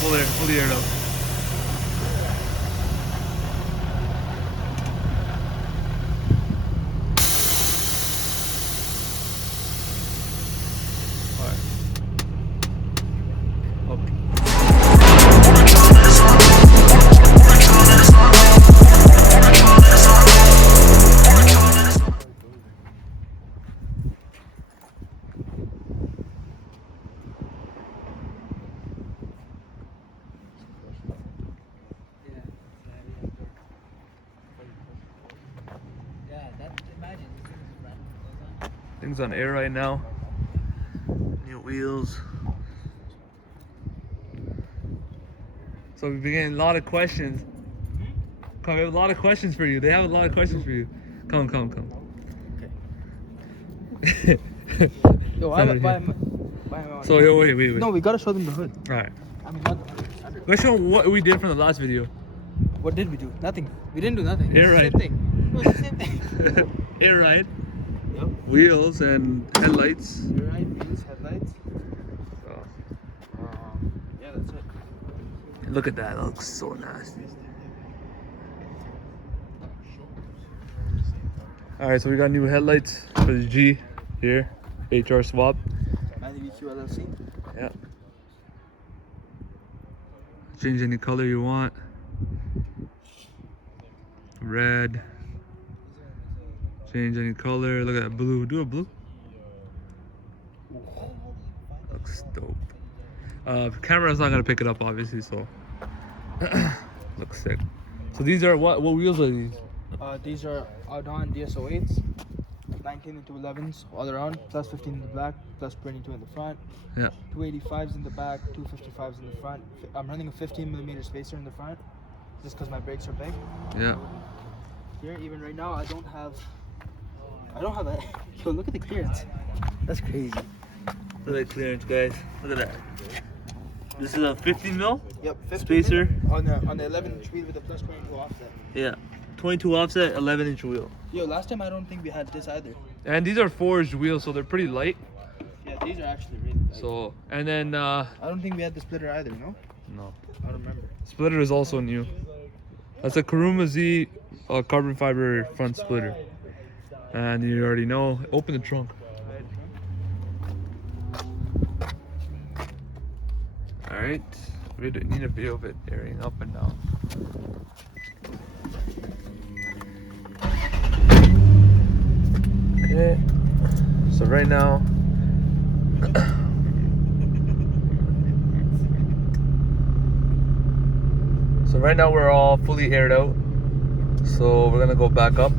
fully aired out. Things on air right now. New wheels. So we've been getting a lot of questions. Come, we have a lot of questions for you. They have a lot of questions for you. Come. Okay. Yo, why so yo, wait. No, we gotta show them the hood. All right. I mean, not the hood. Let's show them what we did from the last video. What did we do? Nothing. We didn't do nothing. Air ride. Same thing. It was the same thing. Air ride. Yep. Wheels and headlights. Air ride, wheels, headlights. Yeah, that's it. Look at that. That looks so nasty. All right, so we got new headlights for the G here. HR swap. ECU LLC. Yeah. Change any color you want. Red. Change any color. Look at that blue. Do a blue. Looks dope. Camera's not gonna pick it up, obviously, so looks sick. So these are what wheels are these? These are Audon DSO 8s, 19 into 11s all around, plus 15 in the back, plus 22 in the front. Yeah. 285s in the back, 255s in the front. I'm running a 15mm spacer in the front, just because my brakes are big. Yeah. Here, even right now, I don't have a. Yo, look at the clearance. That's crazy. Look at that clearance, guys. Look at that. This is a 15 mil. Yep. 15 spacer on the 11-inch wheel with a plus 22 offset. Yeah. 22 offset, 11-inch wheel. Yo, last time I don't think we had this either. And these are forged wheels, so they're pretty light. Yeah, these are actually really light. So, and then I don't think we had the splitter either, no? No. I don't remember. Splitter is also new. That's a Kuruma Z carbon fiber front splitter. And you already know, open the trunk. Alright, we need a view of it airing up and down. Okay, so right now, we're all fully aired out. So we're gonna go back up.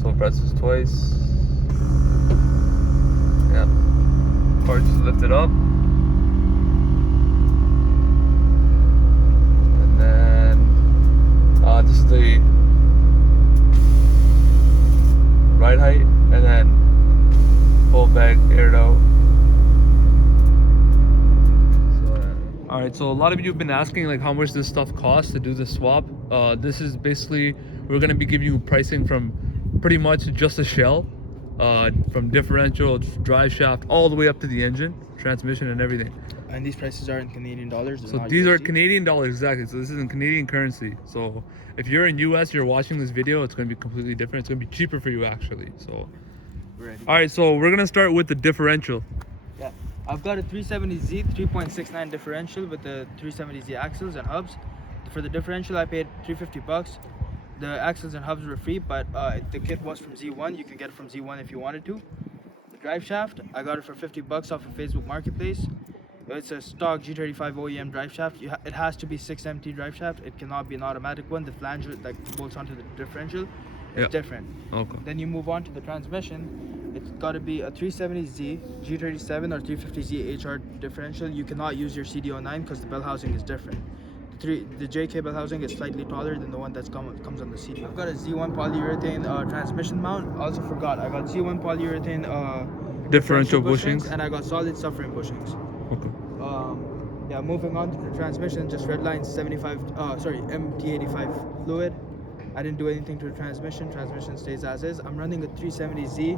So press this twice. Yeah. Parts lifted up. And then this is the ride height, and then full bag aired out. Alright, so a lot of you have been asking like how much this stuff costs to do the swap. This is basically, we're gonna be giving you pricing from pretty much just a shell, from differential, drive shaft, all the way up to the engine, transmission and everything. And these prices are in Canadian dollars. So these are Canadian dollars, exactly. So this is in Canadian currency. So if you're in US, you're watching this video, it's gonna be completely different. It's gonna be cheaper for you actually. So, alright, so we're gonna start with the differential. Yeah, I've got a 370Z 3.69 differential with the 370Z axles and hubs. For the differential, I paid $350. The axles and hubs were free, but the kit was from Z1. You can get it from Z1 if you wanted to. The drive shaft, I got it for $50 off of Facebook Marketplace. It's a stock G35 OEM drive shaft. It has to be 6MT drive shaft. It cannot be an automatic one. The flange that bolts onto the differential is different. Okay. Then you move on to the transmission. It's got to be a 370Z, G37 or 350Z HR differential. You cannot use your CDO9 because the bell housing is different. The JK bell housing is slightly taller than the one that comes on the CD. I've got a Z1 polyurethane transmission mount. I also forgot, I got Z1 polyurethane differential bushings, and I got solid suffering bushings. Okay. Yeah, moving on to the transmission, just redline MT85 fluid. I didn't do anything to the transmission. Transmission stays as is. I'm running a 370Z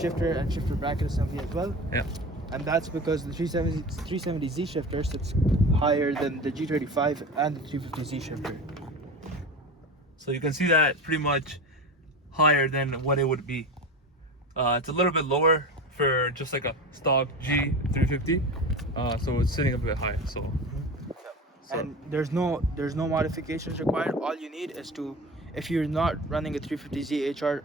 shifter and shifter bracket assembly as well. Yeah. and that's because the 370Z shifter sits higher than the G35 and the 350Z shifter. So you can see that pretty much higher than what it would be. It's a little bit lower for just like a stock G350, so it's sitting a bit higher. So and there's no modifications required. All you need is to, if you're not running a 350Z HR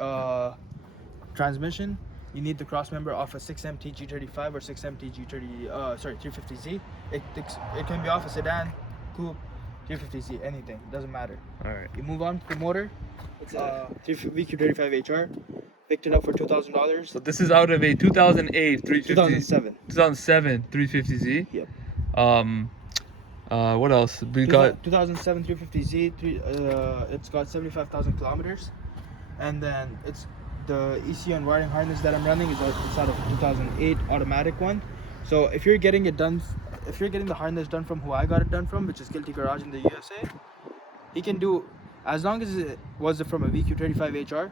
transmission, you need the cross member off a 6MT G35 or 6MT G30 350Z. It can be off a sedan, coupe, 350Z, anything, doesn't matter. all right. You move on to the motor. It's a VQ35 HR. Picked it up for $2,000. So this is out of a 2008 350. 2007. 350Z. Yep. What else? We got 2007 350Z. It's got 75,000 kilometers, and then it's the ECU and wiring harness that I'm running is out of a 2008 automatic one. So if you're getting it done, if you're getting the harness done from who I got it done from, which is Guilty Garage in the USA, he can do, as long as it was from a VQ35 HR,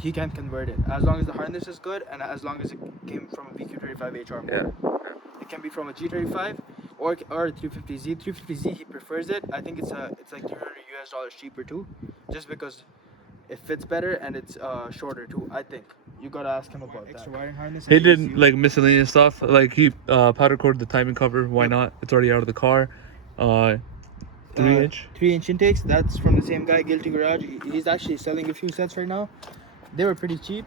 he can convert it, as long as the harness is good and as long as it came from a VQ35 HR motor. yeah. It can be from a G35 or a 350Z. 350Z, he prefers it. I think it's like $300 cheaper too, just because it fits better and it's shorter too. I think you gotta ask him about extra wiring harness. He did like miscellaneous stuff, like he powder coated the timing cover. Why not? It's already out of the car. 3-inch. 3-inch intakes. That's from the same guy, Guilty Garage. He's actually selling a few sets right now. They were pretty cheap.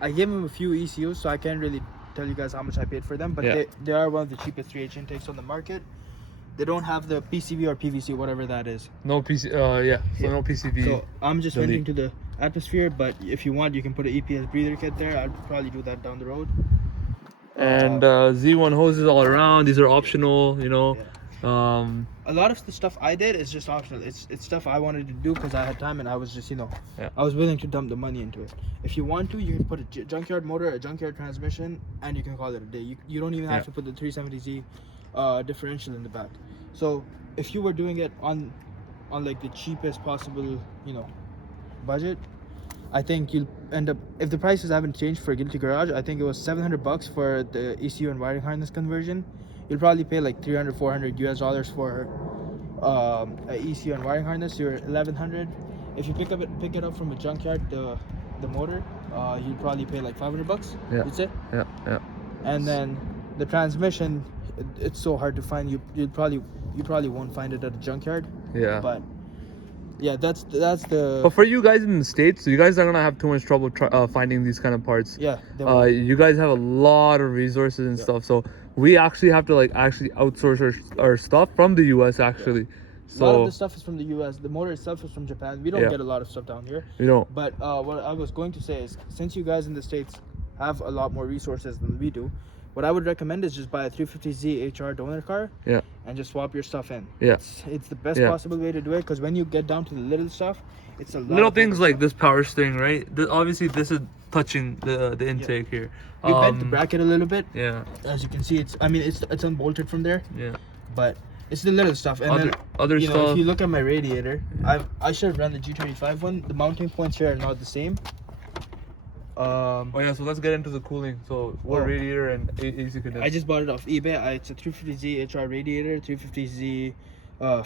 I gave him a few ECUs, so I can't really tell you guys how much I paid for them, but they are one of the cheapest 3-inch intakes on the market. They don't have the PCV or PVC, whatever that is. No PC. So no PCV. So I'm just venting to the atmosphere, but if you want, you can put an EPS breather kit there. I'll probably do that down the road. And Z1 hoses all around. These are optional, you know. Yeah. A lot of the stuff I did is just optional. It's stuff I wanted to do because I had time and I was just, I was willing to dump the money into it. If you want to, you can put a junkyard motor, a junkyard transmission, and you can call it a day. You don't even have to put the 370Z differential in the back. So if you were doing it on like the cheapest possible, budget, I think you'll end up, if the prices haven't changed for Guilty Garage, I think it was $700 for the ECU and wiring harness conversion. You'll probably pay like $300-$400 for a ECU and wiring harness. You're $1,100. If you pick it up from a junkyard, the motor, you'll probably pay like $500. Yeah. You'd say. Yeah. And then the transmission, it's so hard to find. You probably won't find it at a junkyard. Yeah. But yeah, that's the. But for you guys in the States, you guys are gonna have too much trouble finding these kind of parts. Yeah. You guys have a lot of resources and stuff, so we actually have to actually outsource our stuff from the US actually. So a lot of the stuff is from the US. The motor itself is from Japan. We don't get a lot of stuff down here. We don't. But what I was going to say is, since you guys in the States have a lot more resources than we do, what I would recommend is just buy a 350Z HR donor car. Yeah. And just swap your stuff in. Yeah. It's the best possible way to do it, because when you get down to the little stuff, it's a lot little things like this power steering, right? Obviously, this is touching the intake here. We bent the bracket a little bit. Yeah. As you can see, it's unbolted from there. Yeah. But it's the little stuff. And other stuff. If you look at my radiator, I should have run the G35 one. The mounting points here are not the same. So let's get into the cooling. So what radiator and AC condenser? I just bought it off eBay. It's a 350Z HR radiator, 350Z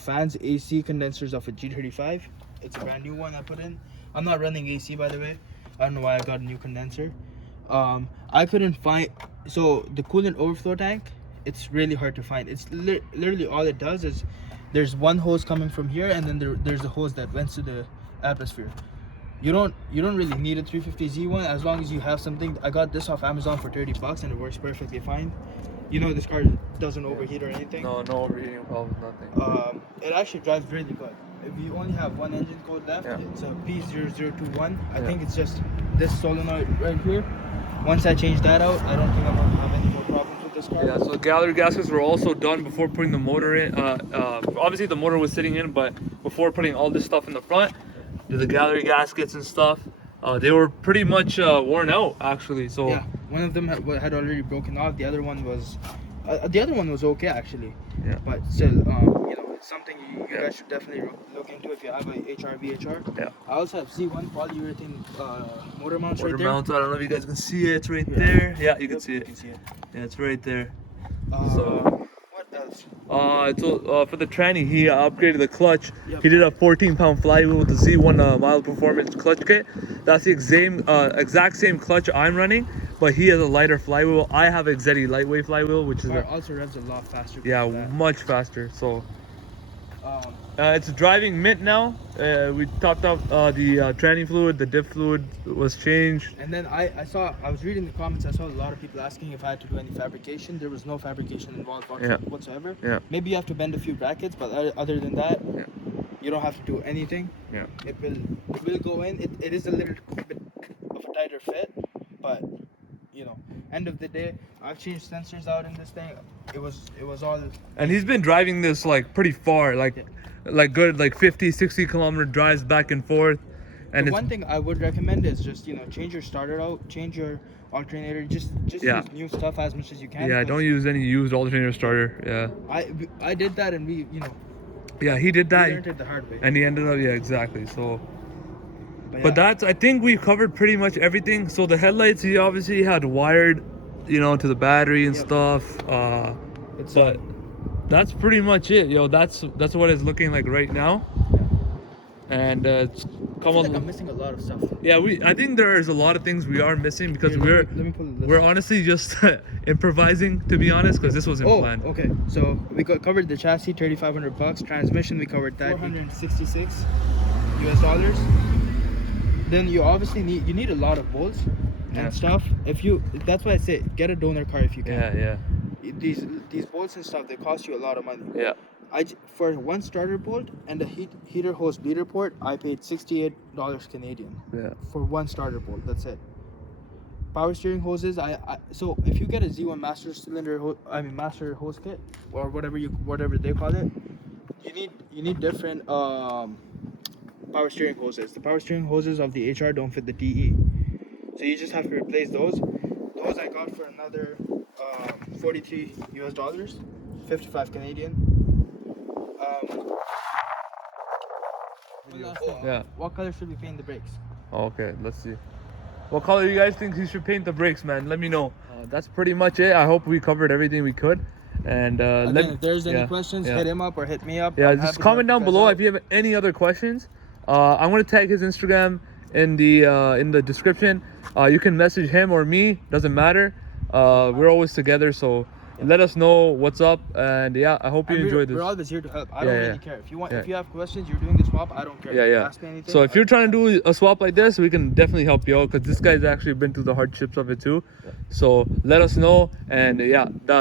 fans, AC condensers off a G35. It's a brand new one I put in. I'm not running AC, by the way. I don't know why I got a new condenser. I couldn't find, so the coolant overflow tank, it's really hard to find. It's literally all it does is there's one hose coming from here, and then there's a hose that vents to the atmosphere. You don't really need a 350Z one as long as you have something. I got this off Amazon for $30 and it works perfectly fine. This car doesn't overheat or anything. No overheating problems, nothing. It actually drives really good. If you only have one engine code left, it's a P0021. I think it's just this solenoid right here. Once I change that out, I don't think I'm gonna have any more problems with this car. Yeah, so the gallery gaskets were also done before putting the motor in. Obviously the motor was sitting in, but before putting all this stuff in the front, the gallery gaskets and stuff, they were pretty much worn out actually. So yeah, one of them had already broken off. The other one was okay actually. Yeah. But still, something you guys should definitely look into if you have a HR. Yeah. I also have Z1 polyurethane motor mounts right there. Mounts, I don't know if you guys can see it. It's right there. Yeah, you can see it. You can see it. Yeah, it's right there. So what else? For the tranny, he upgraded the clutch. Yep. He did a 14-pound flywheel with the Z1 mild performance clutch kit. That's the exact same clutch I'm running, but he has a lighter flywheel. I have a Xedi lightweight flywheel, which is also revs a lot faster. yeah, much faster. So it's driving mint now. We topped up the tranny fluid. The diff fluid was changed. And then I was reading the comments. I saw a lot of people asking if I had to do any fabrication. There was no fabrication involved whatsoever. Yeah. Maybe you have to bend a few brackets, but other than that, you don't have to do anything. Yeah. It will go in. It is a little bit of a tighter fit, but you know, end of the day, I've changed sensors out in this thing. It was all. And he's been driving this like pretty far, like good, like 50-60 kilometer drives back and forth. And the one thing I would recommend is just, you know, change your starter out, change your alternator, just use new stuff as much as you can. Yeah, don't use any used alternator starter. Yeah. I did that, and we, you know. Yeah, he did that. He learned it the hard way. And he ended up, yeah, exactly. So. But that's, I think we've covered pretty much everything. So the headlights, he obviously had wired, you know, to the battery and stuff. But that's pretty much it, yo. That's what it's looking like right now. And it's come on. I'm missing a lot of stuff. Yeah, I think there's a lot of things we are missing because we're honestly just improvising, to be honest, because this wasn't planned. Okay. So we covered the chassis, $3,500. Transmission, we covered that, $466 US. Then you obviously need a lot of bolts and stuff. That's why I say get a donor car if you can. Yeah. These bolts and stuff, they cost you a lot of money. Yeah. For one starter bolt and a heater hose bleeder port, I paid $68 Canadian. Yeah. For one starter bolt, that's it. Power steering hoses, so if you get a Z1 master hose kit or whatever they call it, you need different power steering hoses. The power steering hoses of the HR don't fit the DE, so you just have to replace those. Those I got for another $43 US, 55 Canadian. What color should we paint the brakes? Okay, let's see. What color you guys think he should paint the brakes, man? Let me know. That's pretty much it. I hope we covered everything we could. And again, if there's any questions, hit him up or hit me up. Yeah, just comment down below if you have any other questions. I'm gonna tag his Instagram in the description. You can message him or me, doesn't matter. We're always together, so let us know what's up. And yeah, I hope you enjoyed this. We're always here to help. I don't really care. If you have questions, you're doing the swap, I don't care. Ask me anything. So if you're trying to do a swap like this, we can definitely help you out because this guy's actually been through the hardships of it too. So let us know. And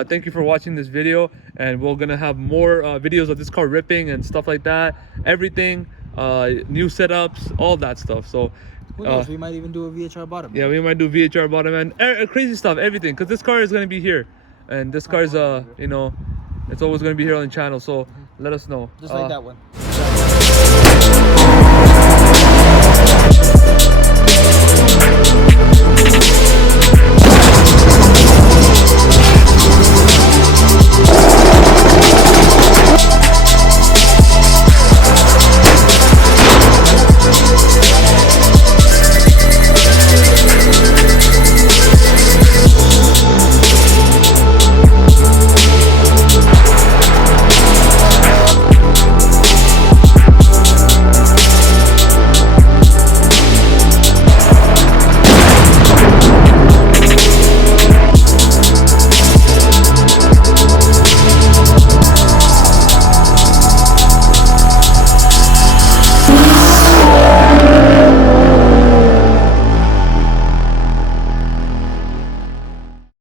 thank you for watching this video. And we're gonna have more videos of this car ripping and stuff like that. Everything, new setups, all that stuff. So who knows, we might even do a VHR bottom. Yeah, we might do VHR bottom and crazy stuff, everything, because this car is gonna be here. And this car's, you know, it's always going to be here on the channel. So let us know. Just like that one.